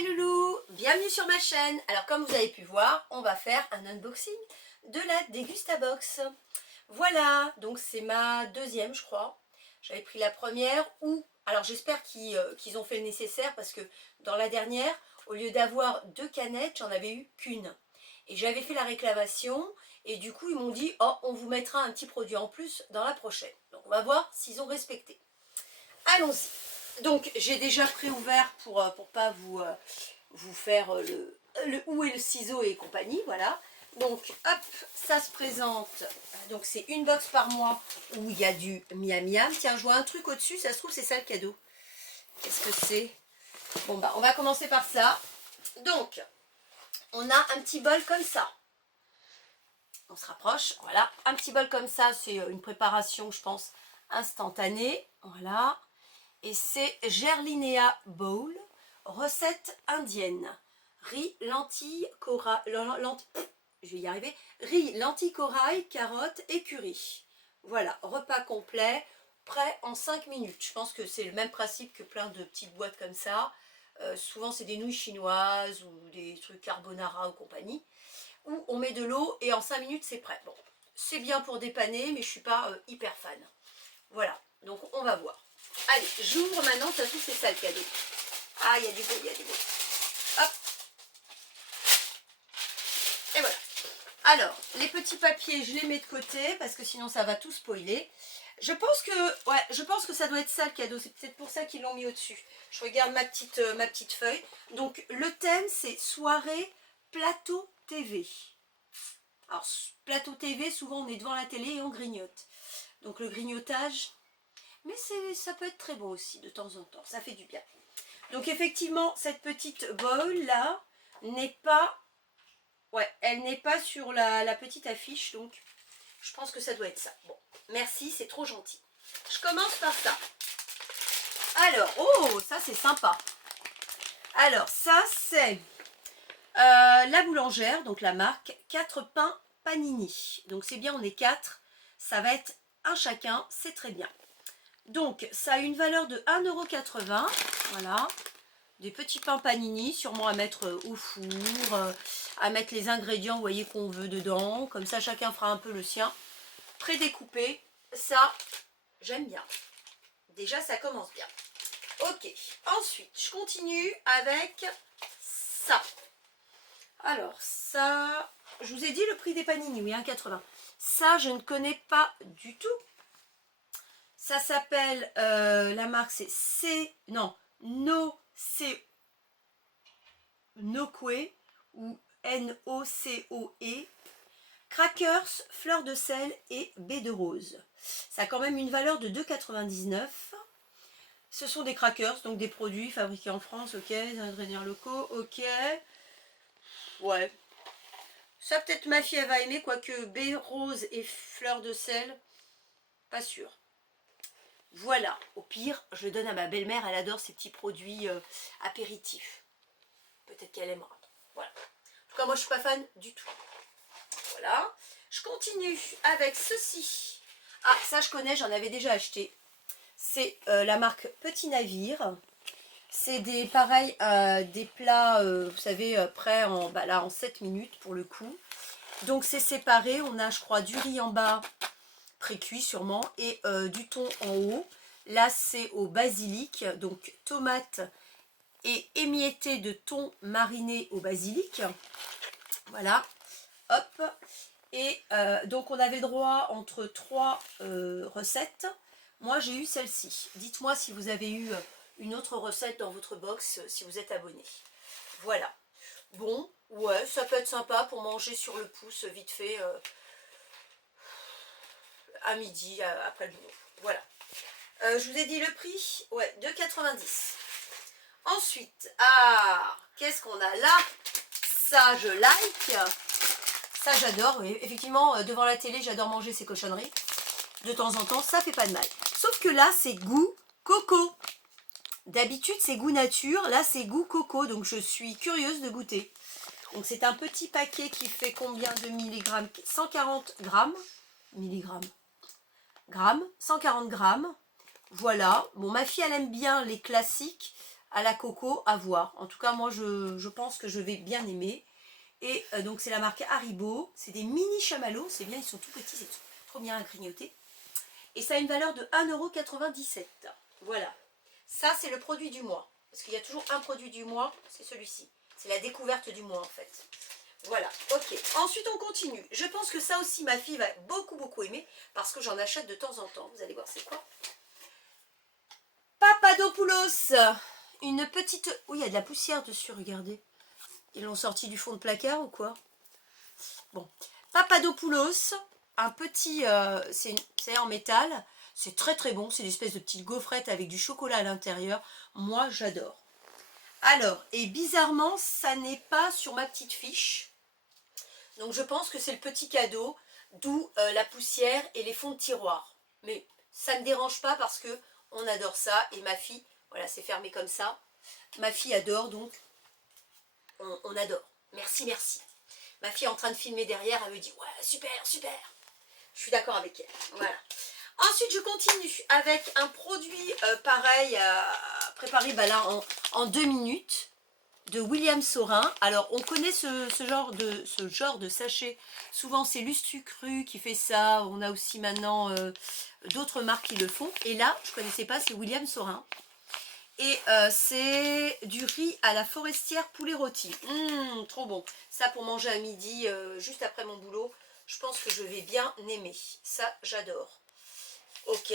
les loulous, bienvenue sur ma chaîne. Alors comme vous avez pu voir, on va faire un unboxing de la Degustabox. Voilà, donc c'est ma deuxième je crois. J'avais pris la première alors j'espère qu'ils ont fait le nécessaire parce que dans la dernière, au lieu d'avoir 2 canettes, j'en avais eu qu'une. Et j'avais fait la réclamation et du coup ils m'ont dit « Oh, on vous mettra un petit produit en plus dans la prochaine ». Donc on va voir s'ils ont respecté. Allons-y. Donc j'ai déjà préouvert pour pas vous faire le ou et le ciseau et compagnie, voilà. Donc hop, ça se présente, donc c'est une box par mois où il y a du miam miam. Tiens, je vois un truc au-dessus, ça se trouve c'est ça le cadeau. Qu'est-ce que c'est? Bon bah on va commencer par ça. Donc, on a un petit bol comme ça. On se rapproche, voilà. Un petit bol comme ça, c'est une préparation, je pense, instantanée, voilà. Et c'est Gerlinia Bowl, recette indienne. Riz, lentilles, corail, je vais y arriver. Riz, lentilles, corail, carottes et curry. Voilà, repas complet, prêt en 5 minutes. Je pense que c'est le même principe que plein de petites boîtes comme ça. Souvent c'est des nouilles chinoises ou des trucs carbonara ou compagnie. Où on met de l'eau et en 5 minutes c'est prêt. Bon, c'est bien pour dépanner, mais je ne suis pas hyper fan. Voilà, donc on va voir. Allez, j'ouvre maintenant, de toute façon c'est ça le cadeau. Ah, il y a du beau, il y a du beau. Hop. Et voilà. Alors, les petits papiers, je les mets de côté parce que sinon ça va tout spoiler. Je pense que ça doit être ça le cadeau. C'est peut-être pour ça qu'ils l'ont mis au-dessus. Je regarde ma petite feuille. Donc, le thème, c'est soirée plateau TV. Alors, plateau TV, souvent on est devant la télé et on grignote. Donc, le grignotage... Mais ça peut être très bon aussi de temps en temps, ça fait du bien. Donc effectivement, cette petite bowl là n'est pas... Ouais, elle n'est pas sur la petite affiche, donc je pense que ça doit être ça. Bon, merci, c'est trop gentil. Je commence par ça. Alors, oh, ça c'est sympa. Alors, ça c'est la boulangère, donc la marque 4 pains Panini. Donc c'est bien, on est 4. Ça va être un chacun, c'est très bien. Donc, ça a une valeur de 1,80 €. Voilà. Des petits pains panini, sûrement à mettre au four, à mettre les ingrédients, vous voyez, qu'on veut dedans. Comme ça, chacun fera un peu le sien. Prédécoupé. Ça, j'aime bien. Déjà, ça commence bien. Ok. Ensuite, je continue avec ça. Alors, ça... Je vous ai dit le prix des panini, oui, 1,80 €. Ça, je ne connais pas du tout. Ça s'appelle, la marque c'est Nocoe ou Nocoe. Crackers, fleurs de sel et baies de rose. Ça a quand même une valeur de 2,99 €. Ce sont des crackers, donc des produits fabriqués en France, ok, des ingrédients locaux, ok. Ouais. Ça peut-être ma fille elle va aimer, quoique baies rose et fleurs de sel, pas sûr. Voilà, au pire, je le donne à ma belle-mère, elle adore ces petits produits apéritifs. Peut-être qu'elle aimera. Voilà. En tout cas, moi, je ne suis pas fan du tout. Voilà. Je continue avec ceci. Ah, ça, je connais, j'en avais déjà acheté. C'est la marque Petit Navire. C'est des, pareil, des plats, vous savez, prêts en, là, en 7 minutes pour le coup. Donc, c'est séparé. On a, je crois, du riz en bas, pré-cuit sûrement, et du thon en haut. Là c'est au basilic, donc tomate et émietté de thon mariné au basilic. Voilà, hop. Et donc on avait le droit entre 3 recettes. Moi j'ai eu celle-ci. Dites-moi si vous avez eu une autre recette dans votre box, si vous êtes abonné. Voilà. Bon, ouais, ça peut être sympa pour manger sur le pouce vite fait à midi, après le boulot. Voilà. Je vous ai dit le prix, ouais, 2,90 €. Ensuite, qu'est-ce qu'on a là? Ça, je like. Ça, j'adore. Oui. Effectivement, devant la télé, j'adore manger ces cochonneries. De temps en temps, ça fait pas de mal. Sauf que là, c'est goût coco. D'habitude, c'est goût nature. Là, c'est goût coco. Donc, je suis curieuse de goûter. Donc, c'est un petit paquet qui fait combien de milligrammes? 140 grammes. Milligrammes. Grammes. 140 grammes. Voilà, bon ma fille elle aime bien les classiques, à la coco, à voir. En tout cas, moi, je pense que je vais bien aimer. Et donc, c'est la marque Haribo. C'est des mini chamallows. C'est bien, ils sont tout petits, c'est trop bien à grignoter. Et ça a une valeur de 1,97 €. Voilà. Ça, c'est le produit du mois. Parce qu'il y a toujours un produit du mois, c'est celui-ci. C'est la découverte du mois, en fait. Voilà, ok. Ensuite, on continue. Je pense que ça aussi, ma fille va beaucoup aimer. Parce que j'en achète de temps en temps. Vous allez voir, c'est quoi? Papadopoulos. Une petite... Oui, il y a de la poussière dessus, regardez. Ils l'ont sorti du fond de placard ou quoi? Bon. Papadopoulos. Un petit... c'est en métal. C'est très bon. C'est une espèce de petite gaufrette avec du chocolat à l'intérieur. Moi, j'adore. Alors, et bizarrement, ça n'est pas sur ma petite fiche. Donc, je pense que c'est le petit cadeau, d'où la poussière et les fonds de tiroir. Mais ça ne dérange pas parce que on adore ça. Et ma fille, voilà, c'est fermé comme ça. Ma fille adore, donc on adore. Merci. Ma fille est en train de filmer derrière, elle me dit, ouais, super. Je suis d'accord avec elle. Voilà. Ensuite, je continue avec un produit pareil à préparer là, en 2 minutes de William Saurin. Alors, on connaît ce genre de sachet. Souvent, c'est Lustucru qui fait ça. On a aussi maintenant d'autres marques qui le font. Et là, je ne connaissais pas, c'est William Saurin. Et c'est du riz à la forestière poulet rôti. Trop bon. Ça, pour manger à midi, juste après mon boulot, je pense que je vais bien aimer. Ça, j'adore. Ok,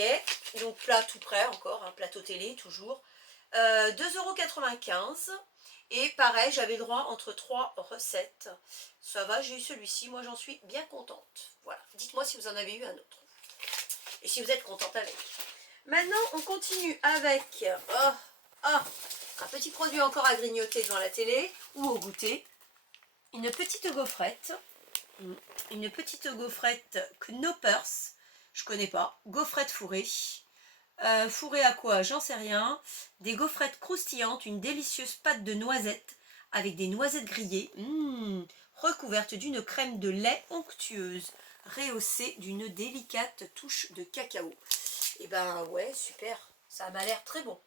donc plat tout prêt encore, un plateau télé toujours. 2,95 €. Et pareil, j'avais le droit entre 3 recettes. Ça va, j'ai eu celui-ci, moi j'en suis bien contente. Voilà, dites-moi si vous en avez eu un autre. Et si vous êtes contente avec. Maintenant, on continue avec un petit produit encore à grignoter devant la télé ou au goûter. Une petite gaufrette. Une petite gaufrette Knoppers. Je connais pas. Gaufrette fourrée. Fourrée à quoi? J'en sais rien. Des gaufrettes croustillantes, une délicieuse pâte de noisettes avec des noisettes grillées, recouverte d'une crème de lait onctueuse, rehaussée d'une délicate touche de cacao. Et ben ouais, super. Ça m'a l'air très bon.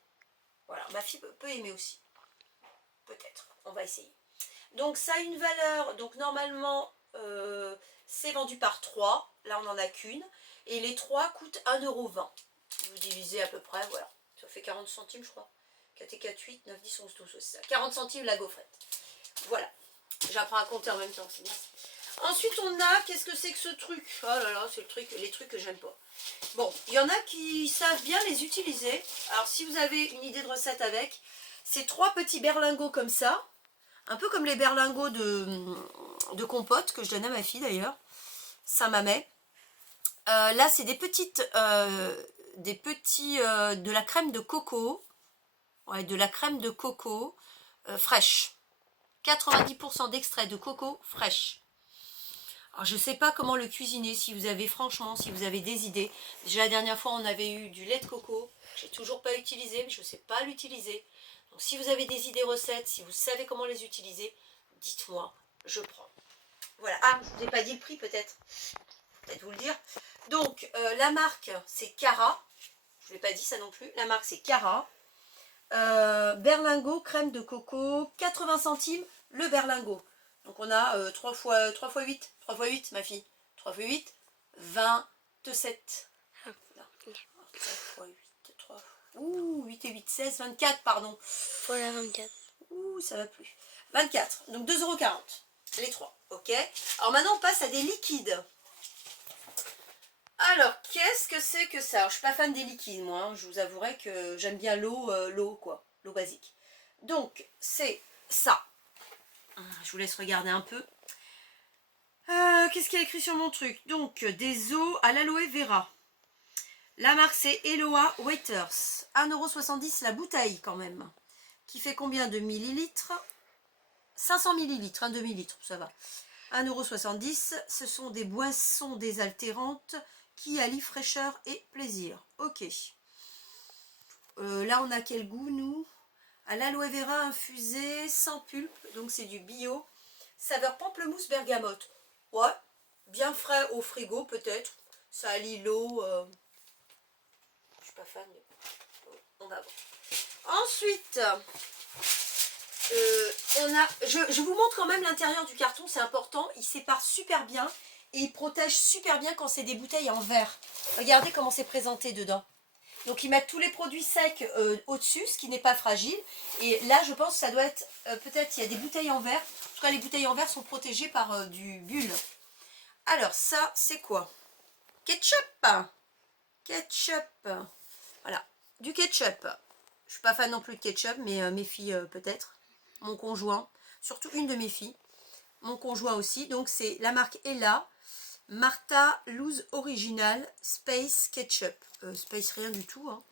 Voilà, ma fille peut aimer aussi. Peut-être. On va essayer. Donc ça a une valeur, donc normalement c'est vendu par 3. Là on n'en a qu'une. Et les 3 coûtent 1,20 €. Vous divisez à peu près, voilà. Ça fait 40 centimes, je crois. 4 et 4, 8, 9, 10, 11, 12, c'est ça. 40 centimes la gaufrette. Voilà. J'apprends à compter en même temps, c'est bien. Ensuite, on a, qu'est-ce que c'est que ce truc? Oh là là, c'est les trucs que j'aime pas. Bon, il y en a qui savent bien les utiliser. Alors, si vous avez une idée de recette avec, c'est 3 petits berlingots comme ça. Un peu comme les berlingots de compote que je donne à ma fille d'ailleurs. Ça m'amet. Là, c'est des de la crème de coco. Ouais, de la crème de coco fraîche. 90% d'extrait de coco fraîche. Alors, je ne sais pas comment le cuisiner, si vous avez des idées. Déjà, la dernière fois, on avait eu du lait de coco. J'ai toujours pas utilisé, mais je ne sais pas l'utiliser. Donc, si vous avez des idées recettes, si vous savez comment les utiliser, dites-moi, je prends. Voilà. Ah, je ne vous ai pas dit le prix, peut-être. Peut-être vous le dire. Donc, la marque, c'est Cara. Je ne vous ai pas dit ça non plus. La marque, c'est Cara. Berlingot, crème de coco, 80 centimes le berlingot. Donc, on a 3 fois 8. 3 fois 8, ma fille. 3 fois 8, 27. Non. 3 fois 8, 3. Ouh, 8 et 8, 16, 24, pardon. Voilà, 24. Ouh, ça va plus. 24, donc 2,40 €. Les 3, ok. Alors maintenant, on passe à des liquides. Alors, qu'est-ce que c'est que ça? Alors, je suis pas fan des liquides, moi. Hein. Je vous avouerai que j'aime bien l'eau, quoi. L'eau basique. Donc, c'est ça. Je vous laisse regarder un peu. Qu'est-ce qu'il y a écrit sur mon truc? Donc, des eaux à l'aloe vera. La marque, c'est Eloa Waiters. 1,70 € la bouteille, quand même. Qui fait combien de millilitres? 500 millilitres, 2 millilitres, ça va. 1,70 €. Ce sont des boissons désaltérantes qui allient fraîcheur et plaisir. Ok. Là, on a quel goût, nous? À l'aloe vera infusé, sans pulpe. Donc, c'est du bio. Saveur pamplemousse bergamote. Ouais. Bien frais au frigo, peut-être. Ça allie l'eau. Je suis pas fan. Mais on va voir. Ensuite, je vous montre quand même l'intérieur du carton, c'est important. Il sépare super bien et il protège super bien quand c'est des bouteilles en verre. Regardez comment c'est présenté dedans. Donc ils mettent tous les produits secs au-dessus, ce qui n'est pas fragile. Et là, je pense que ça doit être, peut-être, il y a des bouteilles en verre. En tout cas, les bouteilles en verre sont protégées par du bulle. Alors ça, c'est quoi? Ketchup. Ketchup. Voilà, du ketchup. Je suis pas fan non plus de ketchup, mais mes filles peut-être. Mon conjoint, surtout une de mes filles. Mon conjoint aussi. Donc c'est la marque Ella. Martha Loose Original Space Ketchup. Space rien du tout. Hein.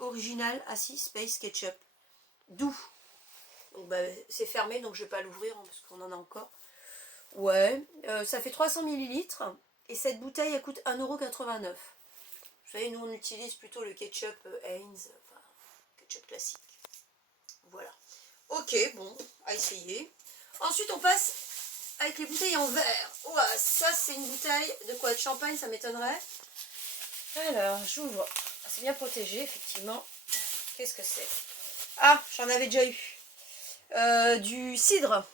Original, ah si, Space Ketchup. Doux. Donc bah, c'est fermé, donc je vais pas l'ouvrir hein, parce qu'on en a encore. Ouais, ça fait 300 ml. Et cette bouteille, elle coûte 1,89 €. Vous savez, nous on utilise plutôt le ketchup Heinz, enfin, ketchup classique. Voilà. Ok, bon, à essayer. Ensuite, on passe avec les bouteilles en verre. Ouais, ça, c'est une bouteille de quoi? De champagne, ça m'étonnerait. Alors, j'ouvre. C'est bien protégé, effectivement. Qu'est-ce que c'est? Ah, j'en avais déjà eu. Du cidre.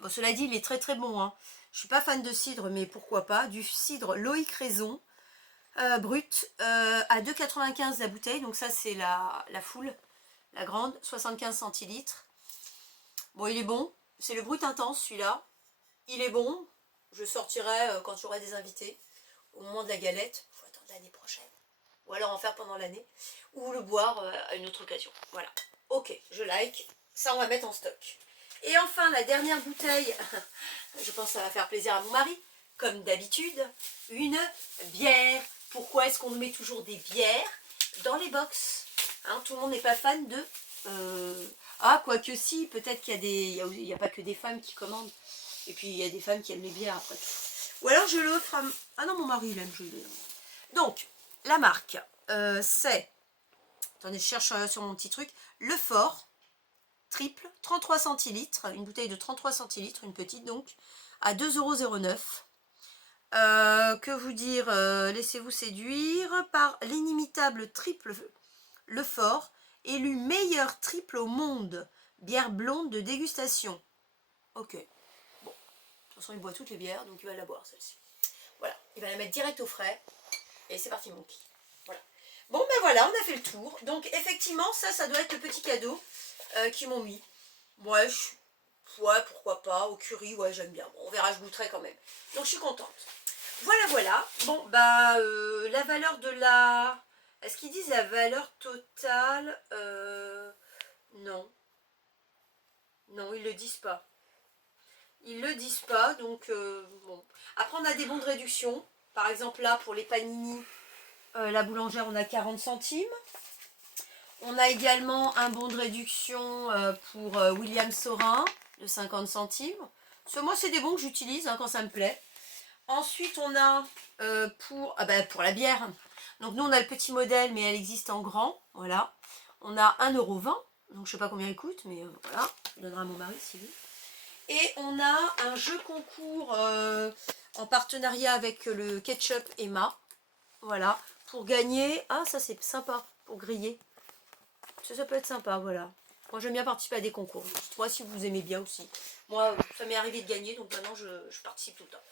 Bon, cela dit, il est très très bon. Hein. Je suis pas fan de cidre, mais pourquoi pas. Du cidre Loïc Raison. Brut. À 2,95 € la bouteille. Donc ça, c'est la full. La grande. 75 centilitres. Bon, il est bon. C'est le brut intense, celui-là. Il est bon. Je sortirai quand j'aurai des invités. Au moment de la galette. Il faut attendre l'année prochaine. Ou alors en faire pendant l'année. Ou le boire à une autre occasion. Voilà. Ok, je like. Ça, on va mettre en stock. Et enfin, la dernière bouteille. Je pense que ça va faire plaisir à mon mari. Comme d'habitude, une bière. Pourquoi est-ce qu'on met toujours des bières dans les box? Hein, tout le monde n'est pas fan de... Ah, quoique si, peut-être qu'il y a des... Il n'y a pas que des femmes qui commandent. Et puis, il y a des femmes qui aiment les bières après. Ou alors, je l'offre à... Ah non, mon mari, il aime, je l'ai. Donc, la marque, c'est... Attendez, je cherche sur mon petit truc. Le Fort, triple, 33 centilitres. Une bouteille de 33 centilitres, une petite donc, à 2,09 €. Que vous dire, laissez-vous séduire par l'inimitable triple Le Fort, élu meilleur triple au monde, bière blonde de dégustation. Ok. Bon, de toute façon, il boit toutes les bières, donc il va la boire celle-ci. Voilà, il va la mettre direct au frais. Et c'est parti, mon petit. Voilà. Bon, ben voilà, on a fait le tour. Donc, effectivement, ça doit être le petit cadeau qu'ils m'ont mis. Ouais, ouais, pourquoi pas. Au curry, ouais, j'aime bien. Bon, on verra, je goûterai quand même. Donc, je suis contente. Voilà, voilà. Bon, bah, la valeur de la... Est-ce qu'ils disent la valeur totale Non. Non, ils le disent pas. Ils le disent pas, donc bon. Après, on a des bons de réduction. Par exemple, là, pour les panini, la boulangère, on a 40 centimes. On a également un bon de réduction pour William Saurin de 50 centimes. Moi, c'est des bons que j'utilise hein, quand ça me plaît. Ensuite, on a pour la bière. Donc, nous, on a le petit modèle, mais elle existe en grand. Voilà. On a 1,20 €. Donc, je sais pas combien il coûte, mais voilà. Je donnerai à mon mari s'il veut. Et on a un jeu concours en partenariat avec le Ketchup Emma. Voilà. Pour gagner. Ah, ça, c'est sympa. Pour griller. Ça peut être sympa, voilà. Moi, j'aime bien participer à des concours. Moi, si vous aimez bien aussi. Moi, ça m'est arrivé de gagner, donc maintenant, je participe tout le temps.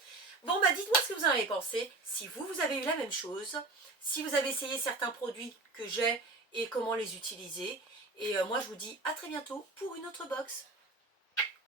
Bon, bah, dites-moi ce que vous en avez pensé. Si vous avez eu la même chose. Si vous avez essayé certains produits que j'ai et comment les utiliser. Et moi, je vous dis à très bientôt pour une autre box.